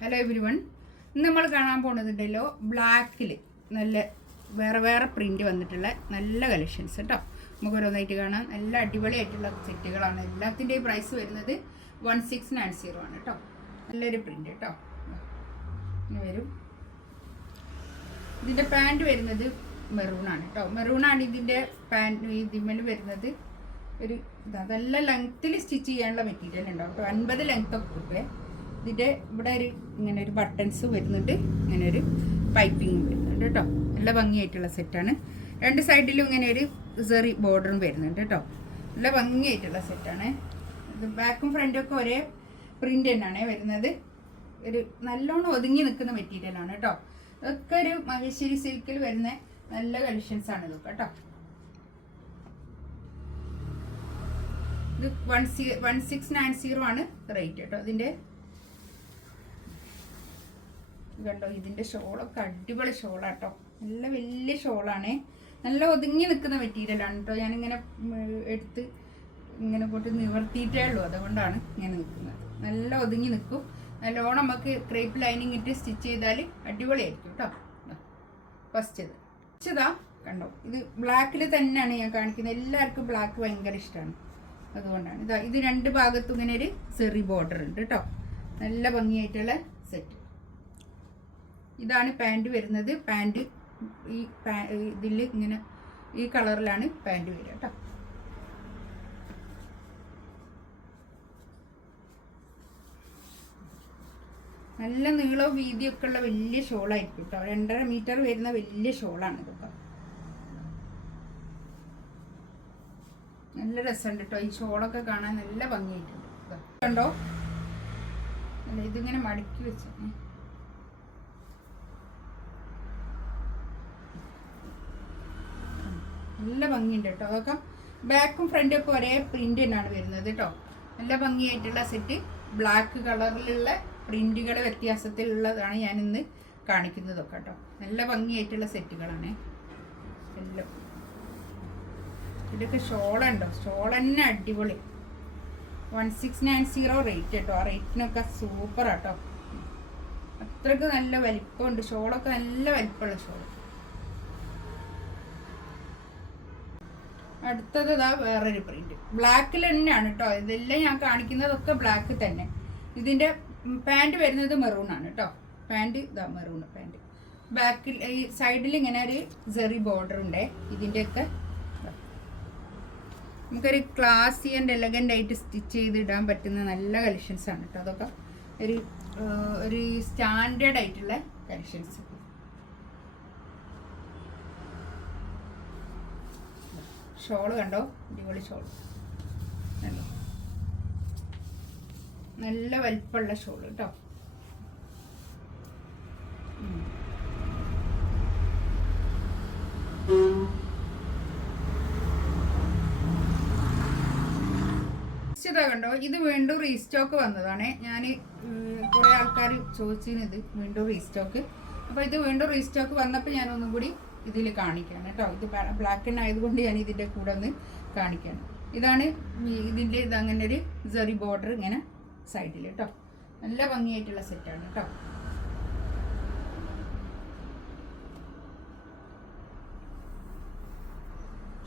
Hello everyone. ഇന്ന് നമ്മൾ കാണാൻ പോകുന്നതുണ്ടല്ലോ ബ്ലാക്കിൽ നല്ല വേറെ വേറെ പ്രിൻ്റ് വന്നിട്ടുള്ള നല്ല കളക്ഷൻസ് കേട്ടോ. നമുക്ക് ഓരോന്നായിട്ട് കാണാം. നല്ല അടിപൊളിയായിട്ടുള്ള സെറ്റുകളാണ്. എല്ലാത്തിൻ്റെയും പ്രൈസ് വരുന്നത് 1690 ആണ് കേട്ടോ. നല്ലൊരു പ്രിൻ്റ് കേട്ടോ. ഇങ്ങനെ വരും. ഇതിൻ്റെ പാൻറ് വരുന്നത് മെറൂണാണ് കേട്ടോ. മെറൂണാണ് ഇതിൻ്റെ പാൻറ്. ഇതിന്മേൽ വരുന്നത് ഒരു നല്ല ലെങ്ത്തിൽ സ്റ്റിച്ച് ചെയ്യാനുള്ള മെറ്റീരിയൽ ഉണ്ടാവും കേട്ടോ. 50 ലെങ്ത്തൊക്കെ കിട്ടുമേ. ഇതിൻ്റെ ഇവിടെ ഒരു ഇങ്ങനെ ഒരു ബട്ടൺസ് വരുന്നുണ്ട്, ഇങ്ങനെ ഒരു പൈപ്പിംഗ് വരുന്നുണ്ട് കേട്ടോ. നല്ല ഭംഗിയായിട്ടുള്ള സെറ്റാണ്. രണ്ട് സൈഡിലും ഇങ്ങനെ ഒരു സെറി ബോർഡറും വരുന്നുണ്ട് കേട്ടോ. നല്ല ഭംഗിയായിട്ടുള്ള സെറ്റാണ്. ഇത് ബാക്കും ഫ്രണ്ടും ഒക്കെ ഒരേ പ്രിൻ്റ് തന്നെയാണ് വരുന്നത്. ഒരു നല്ലോണം ഒതുങ്ങി നിൽക്കുന്ന മെറ്റീരിയലാണ് കേട്ടോ. ഇതൊക്കെ ഒരു മഹേശ്വരി സിൽക്കിൽ വരുന്ന നല്ല കളക്ഷൻസ് ആണ് ഇതൊക്കെ കേട്ടോ. ഇത് 1690 ആണ് റേറ്റ് കേട്ടോ. ഇതിൻ്റെ കണ്ടോ, ഇതിൻ്റെ ഷോളൊക്കെ അടിപൊളി ഷോളാട്ടോ. നല്ല വലിയ ഷോളാണ്. നല്ല ഒതുങ്ങി നിൽക്കുന്ന മെറ്റീരിയലാണ് കേട്ടോ. ഞാനിങ്ങനെ എടുത്ത് ഇങ്ങനെ പോയിട്ട് നിവർത്തിയിട്ടേ ഉള്ളൂ, അതുകൊണ്ടാണ് ഇങ്ങനെ നിൽക്കുന്നത്. നല്ല ഒതുങ്ങി നിൽക്കും. നല്ലോണം നമുക്ക് ക്രേപ്പ് ലൈനിങ് ഇട്ട് സ്റ്റിച്ച് ചെയ്താൽ അടിപൊളിയായിരിക്കും കേട്ടോ. ഫസ്റ്റ് ഇതാ കണ്ടോ, ഇത് ബ്ലാക്കിൽ തന്നെയാണ് ഞാൻ കാണിക്കുന്നത്. എല്ലാവർക്കും ബ്ലാക്ക് ഭയങ്കര ഇഷ്ടമാണ്, അതുകൊണ്ടാണ്. ഇത് രണ്ട് ഭാഗത്തും ഇങ്ങനെ ഒരു സെറി ബോർഡർ ഉണ്ട് കേട്ടോ. നല്ല ഭംഗിയായിട്ടുള്ള സെറ്റ്. ഇതാണ് പാൻറ് വരുന്നത്. പാൻറ് ഈ ഇതിൽ ഇങ്ങനെ ഈ കളറിലാണ് പാൻറ് വരിക കേട്ടോ. നല്ല നീളവും വീതിയൊക്കെ ഉള്ള വലിയ ഷോളായിരിക്കും കേട്ടോ. 2.5 മീറ്റർ വരുന്ന വലിയ ഷോളാണ് ഇതൊക്കെ. നല്ല രസമുണ്ട് കേട്ടോ. ഈ ഷോളൊക്കെ കാണാൻ നല്ല ഭംഗിയായിട്ടുണ്ട് കണ്ടോ. അല്ല, ഇതിങ്ങനെ മടക്കി വെച്ചേ. നല്ല ഭംഗിയുണ്ട് കേട്ടോ. അതൊക്കെ ബാക്കും ഫ്രണ്ടും ഒക്കെ ഒരേ പ്രിന്റ് തന്നെയാണ് വരുന്നത് കേട്ടോ. നല്ല ഭംഗിയായിട്ടുള്ള സെറ്റ്. ബ്ലാക്ക് കളറിലുള്ള പ്രിന്റുകൾ വ്യത്യാസത്തിലുള്ളതാണ് ഞാനിന്ന് കാണിക്കുന്നതൊക്കെ കേട്ടോ. നല്ല ഭംഗിയായിട്ടുള്ള സെറ്റുകളാണ് എല്ലാം. ഇതൊക്കെ ഷോളുണ്ടോ, ഷോൾ തന്നെ അടിപൊളി. 1690 റേറ്റ് കേട്ടോ. ആ റേറ്റിനൊക്കെ സൂപ്പർ ആട്ടോ. അത്രയ്ക്ക് നല്ല വലിപ്പമുണ്ട്. ഷോളൊക്കെ നല്ല വലിപ്പമുള്ള ഷോൾ. അടുത്തത് ഇതാ വേറൊരു പ്രിന്റ്. ബ്ലാക്കിൽ തന്നെയാണ് കേട്ടോ. ഇതെല്ലാം ഞാൻ കാണിക്കുന്നതൊക്കെ ബ്ലാക്ക് തന്നെ. ഇതിൻ്റെ പാൻറ് വരുന്നത് മെറൂൺ ആണ് കേട്ടോ. പാൻറ് ഇതാ മെറൂൺ പാൻറ്. ബാക്കിൽ ഈ സൈഡിൽ ഇങ്ങനെ ഒരു സെറി ബോർഡർ ഉണ്ട്. ഇതിൻ്റെയൊക്കെ നമുക്കൊരു ക്ലാസി ആൻഡ് എലഗൻ്റ് ആയിട്ട് സ്റ്റിച്ച് ചെയ്തിടാൻ പറ്റുന്ന നല്ല കളക്ഷൻസ് ആണ് കേട്ടോ. അതൊക്കെ ഒരു സ്റ്റാൻഡേർഡ് ആയിട്ടുള്ള കളക്ഷൻസ്. ഷോള് കണ്ടോ, അടിപൊളി ഷോൾ. കണ്ടോ, നല്ല വലിപ്പമുള്ള ഷോള് കേട്ടോ. കണ്ടോ, ഇത് വീണ്ടും റീസ്റ്റോക്ക് വന്നതാണ്. ഞാൻ കുറേ ആൾക്കാർ ചോദിച്ചിരുന്നു ഇത് വീണ്ടും റീസ്റ്റോക്ക്. അപ്പോൾ ഇത് വീണ്ടും റീസ്റ്റോക്ക് വന്നപ്പോൾ ഞാനൊന്നും കൂടി ഇതിൽ കാണിക്കുകയാണ് കേട്ടോ. ഇത് ബ്ലാക്ക് ആൻഡ് ആയതുകൊണ്ട് ഞാൻ ഇതിൻ്റെ കൂടെ ഒന്ന് കാണിക്കുകയാണ്. ഇതാണ് ഇതിൻ്റെ അങ്ങനെ ഒരു സെറി ബോർഡർ ഇങ്ങനെ സൈഡിൽ കേട്ടോ. നല്ല ഭംഗിയായിട്ടുള്ള സെറ്റാണ് കേട്ടോ.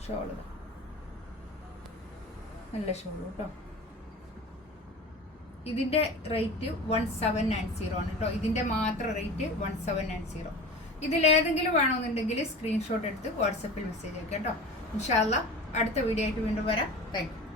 ഷോള് നല്ല ഷോള് കേട്ടോ. ഇതിൻ്റെ റേറ്റ് 1790 ആണ് കേട്ടോ. ഇതിൻ്റെ മാത്രം റേറ്റ് 1790. ഇതിലേതെങ്കിലും വേണമെന്നുണ്ടെങ്കിൽ സ്ക്രീൻഷോട്ട് എടുത്ത് വാട്സപ്പിൽ മെസ്സേജ് അയക്കാം കേട്ടോ. ഇൻഷാ അല്ലാഹ് അടുത്ത വീഡിയോ ആയിട്ട് വീണ്ടും വരാം. Thank you.